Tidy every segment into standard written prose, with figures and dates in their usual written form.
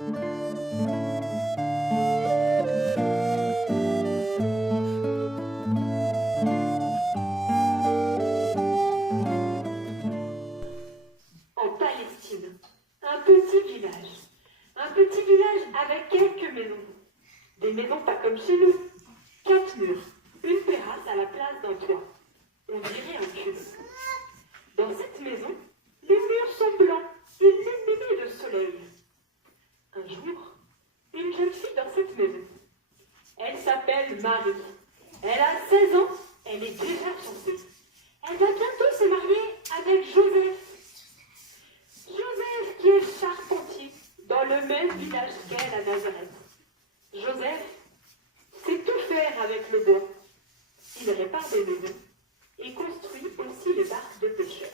En Palestine, un petit village. Un petit village avec quelques maisons. Des maisons pas comme chez nous. 4 murs, une terrasse à la place d'un toit. On dirait un cube. Dans cette maison, les murs sont blancs, illuminés de soleil. Un jour, une jeune fille dans cette maison. Elle s'appelle Marie. Elle a 16 ans, elle est déjà fiancée. Elle va bientôt se marier avec Joseph. Joseph qui est charpentier dans le même village qu'elle à Nazareth. Joseph sait tout faire avec le bois. Il répare des maisons et construit aussi les barques de pêcheurs.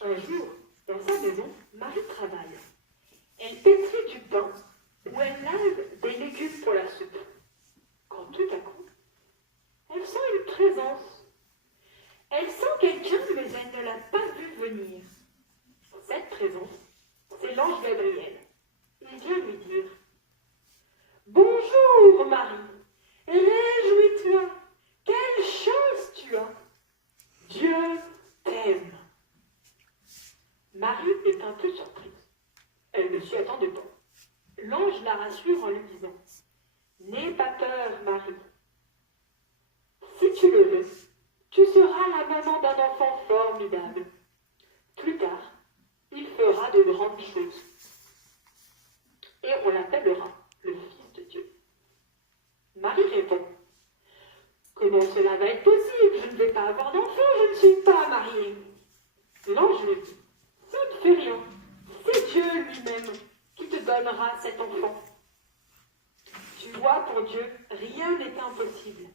Un jour, dans sa maison, Marie travaille. Elle pétrit du pain ou elle lave des légumes pour la soupe. Quand tout à coup, elle sent une présence. Elle sent quelqu'un, mais elle ne l'a pas vu venir. Cette présence, c'est l'ange Gabriel. Il vient lui dire « Bonjour, Marie, réjouis-toi, quelle chance tu as, Dieu t'aime. » Marie est un peu surprise. Elle ne s'y attendait pas. L'ange la rassure en lui disant « N'aie pas peur, Marie. Si tu le veux, tu seras la maman d'un enfant formidable. Plus tard, il fera de grandes choses. Et on l'appellera le Fils de Dieu. » Marie répond « Comment cela va être possible? Je ne vais pas avoir d'enfant, je ne suis pas mariée. » L'ange lui dit « Ça ne fait rien, c'est Dieu lui-même qui te donnera cet enfant. Tu vois, pour Dieu, rien n'est impossible.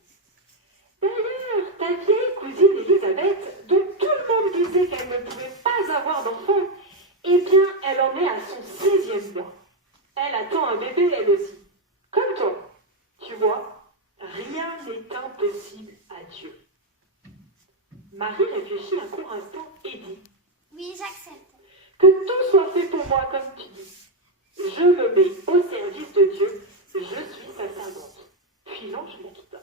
D'ailleurs, ta vieille cousine Élisabeth, dont tout le monde disait qu'elle ne pouvait pas avoir d'enfant, eh bien, elle en est à son 6e mois. Elle attend un bébé, elle aussi. Comme toi. Tu vois, rien n'est impossible à Dieu. » Marie réfléchit un court instant et dit « Oui, j'accepte. » « Que tout soit fait pour moi comme tu dis. Je me mets au service de Dieu, je suis sa servante. » Puis l'ange la quitta.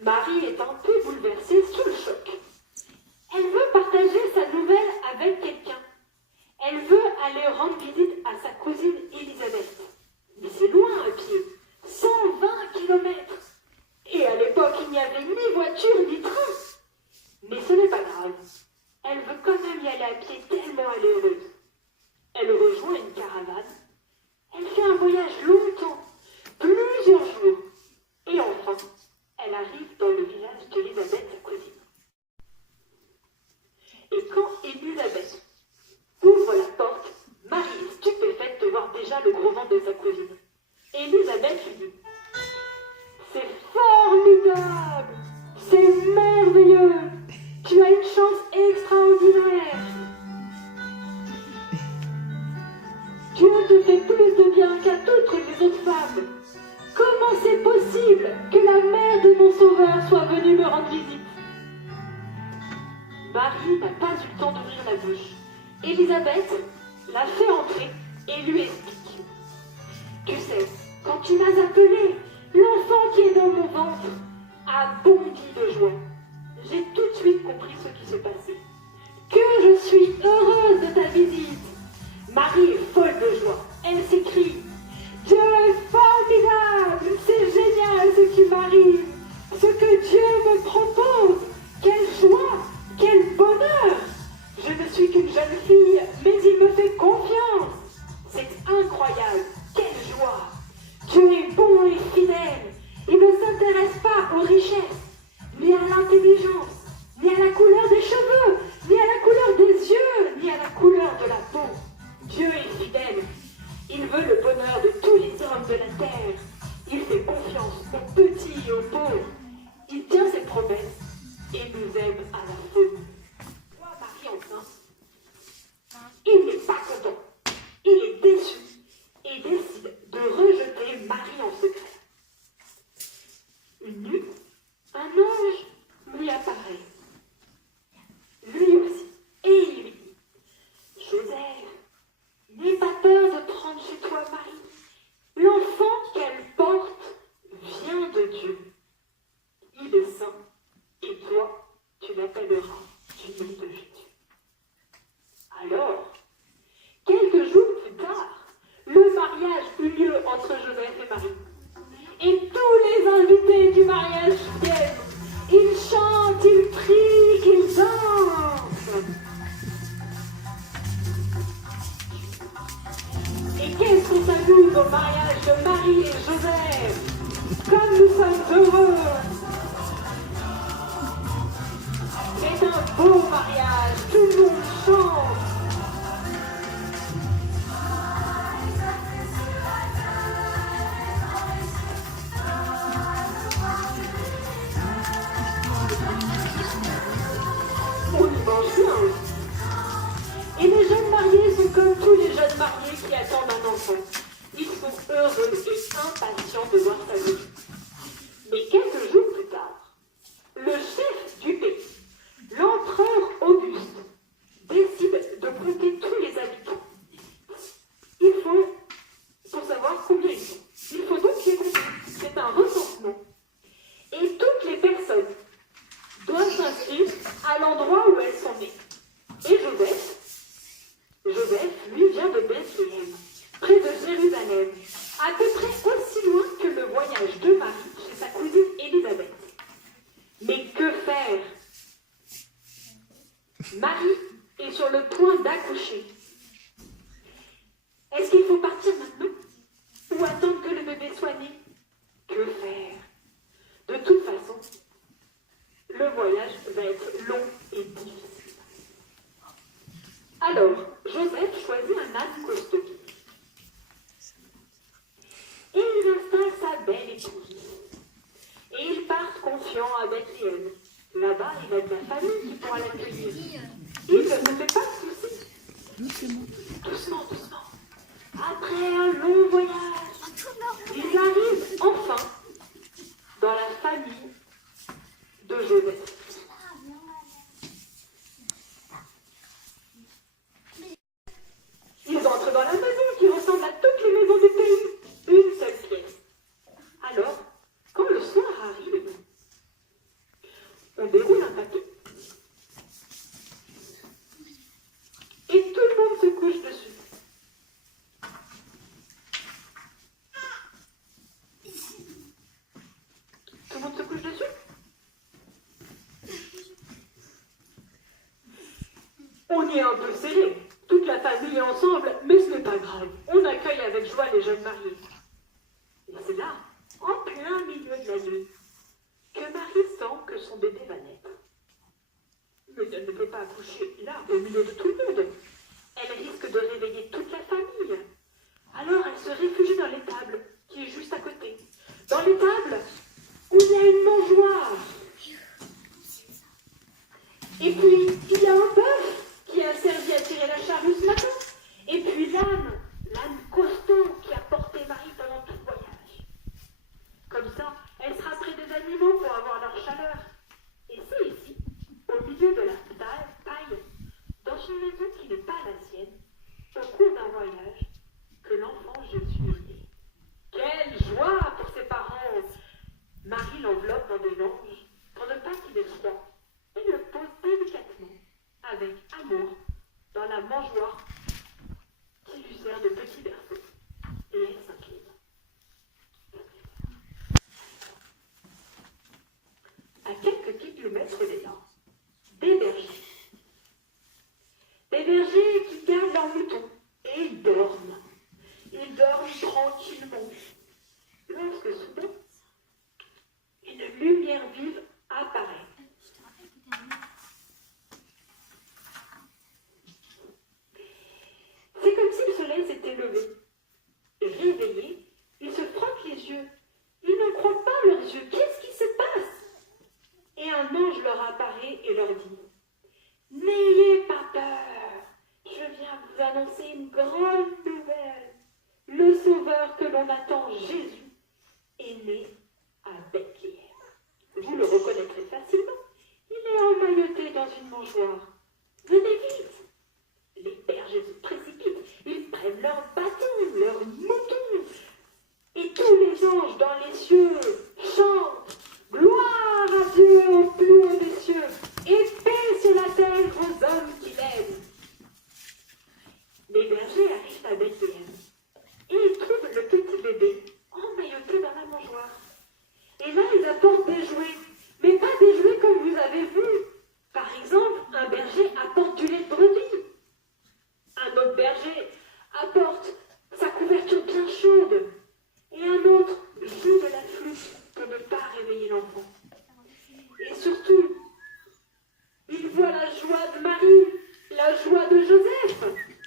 Marie est un peu bouleversée sous le choc. Elle veut partager sa nouvelle avec quelqu'un. Elle veut aller rendre visite à sa cousine Élisabeth. Mais c'est loin à pied, 120 kilomètres. Et à l'époque, il n'y avait ni voiture ni train. Mais ce n'est pas grave. Elle veut quand même y aller à pied tellement elle est heureuse. Elle rejoint une caravane. Elle fait un voyage longtemps, plusieurs jours. Et enfin, elle arrive dans le village d'Élisabeth, sa cousine. Et quand Élisabeth ouvre la porte, Marie est stupéfaite de voir déjà le gros ventre de sa cousine. Élisabeth lui dit « C'est formidable, c'est merveilleux, tu as une chance extraordinaire. Dieu te fait plus de bien qu'à toutes les autres femmes. Comment c'est possible que la mère de mon sauveur soit venue me rendre visite ?» Marie n'a pas eu le temps d'ouvrir la bouche. Élisabeth la fait entrer et lui explique. « Tu sais, quand tu m'as appelée, l'enfant qui est dans mon ventre a bondi de joie. J'ai tout de suite compris ce qui se passait. Que je suis heureuse de ta visite. » Marie est folle de joie. Elle s'écrie « Dieu est formidable, c'est génial ce qui m'arrive, ce que Dieu me propose. Quelle joie, quel bonheur. Je ne suis qu'une jeune fille, mais il me fait confiance. C'est incroyable, quelle joie. Dieu est bon et fidèle. Il ne s'intéresse pas aux richesses, ni à l'intelligence, ni à la couleur des cheveux, ni à la couleur des yeux, ni à la couleur de la peau. Dieu est fidèle. Il veut le bonheur de tous les hommes de la terre. Il fait confiance aux petits et aux pauvres. Il tient ses promesses et nous aime à la folie. Toi, Marie enceinte, il n'est pas content. au mariage de Marie et Joseph. Comme nous sommes heureux. C'est un beau mariage, tout le monde chante. On y mange bien. Et les jeunes mariés sont comme tous les jeunes mariés qui attendent un enfant. Ils sont heureux et impatients de voir sa vie. Mais quelques jours plus tard, le chef du pays, l'empereur Auguste, décide de compter tous les habitants. Il faut, pour savoir combien ils sont, il faut donc les compter. C'est un recensement. Et toutes les personnes doivent s'inscrire à l'endroit où elles sont nées. Et Joseph, lui, vient de Bethléem, près de Jérusalem, à peu près aussi loin que le voyage de Marie chez sa cousine Élisabeth. Mais que faire? Marie est sur le point d'accoucher. Est-ce qu'il faut partir maintenant? Ou attendre que le bébé soit né? Que faire? De toute façon, le voyage va être long et difficile. Alors, Joseph choisit un âne costaud. Et il installe sa belle épouse. Et ils partent confiants à Bethléem. Là-bas, il a de la famille qui pourra l'accueillir. Il ne se fait pas de soucis. Doucement, doucement. Après un long voyage, ils arrivent enfin dans la famille de Joseph. Ils entrent dans la maison qui ressemble à toutes les maisons du pays. Une seule pièce. Alors, quand le soir arrive, on déroule un papier. Et tout le monde se couche dessus. Tout le monde se couche dessus? On y est un peu serré. Toute la famille est ensemble, mais ce n'est pas grave. On accueille avec joie les jeunes mariés. Et c'est là, en plein milieu de la nuit, que Marie sent que son bébé va naître. Mais elle ne peut pas accoucher là, au milieu de tout le monde. Elle risque de réveiller toute la famille. Alors elle se réfugie dans l'étable, qui est juste à côté. Dans l'étable, où il y a une mangeoire. Et puis, il y a un bœuf qui a servi à tirer la charrue ce matin. Et puis l'âne costaud qui a porté Marie pendant tout le voyage. Comme ça, elle sera près des animaux pour avoir leur chaleur. Et c'est ici, au milieu de la paille, dans une maison qui n'est pas la sienne, au cours d'un voyage, que l'enfant Jésus est né. Quelle joie pour ses parents! Marie l'enveloppe dans des langes pour ne pas qu'il ait froid et le pose délicatement, avec amour, dans la mangeoire qui lui sert de petit berceau. Et elle s'incline. À quelques kilomètres de là, des bergers. Des bergers qui gardent leurs moutons et ils dorment. Ils dorment tranquillement. Lorsque soudain, une lumière vive apparaît. C'est comme si le soleil s'était levé. Réveillés, ils se frottent les yeux. Ils ne croient pas leurs yeux. Qu'est-ce qui se passe? Et un ange leur apparaît et leur dit: n'ayez pas peur. Je viens vous annoncer une grande nouvelle. Le Sauveur que l'on attend, Jésus, est né à Bethléem. Vous le reconnaîtrez facilement. Il est emmailloté dans une mangeoire. Venez vite. Les bergers se précipitent. Ils prennent leurs bâtons, leurs moutons. Et tous les anges dans les cieux chantent: gloire à Dieu au plus haut des cieux, et paix sur la terre aux hommes qui l'aiment. Les bergers arrivent à Bethléem et ils trouvent le petit bébé emmailloté dans la mangeoire. Et là, ils apportent des jouets, mais pas des jouets comme vous avez vu. Par exemple, un berger apporte du lait de brebis. Un autre berger apporte sa couverture bien chaude Joseph.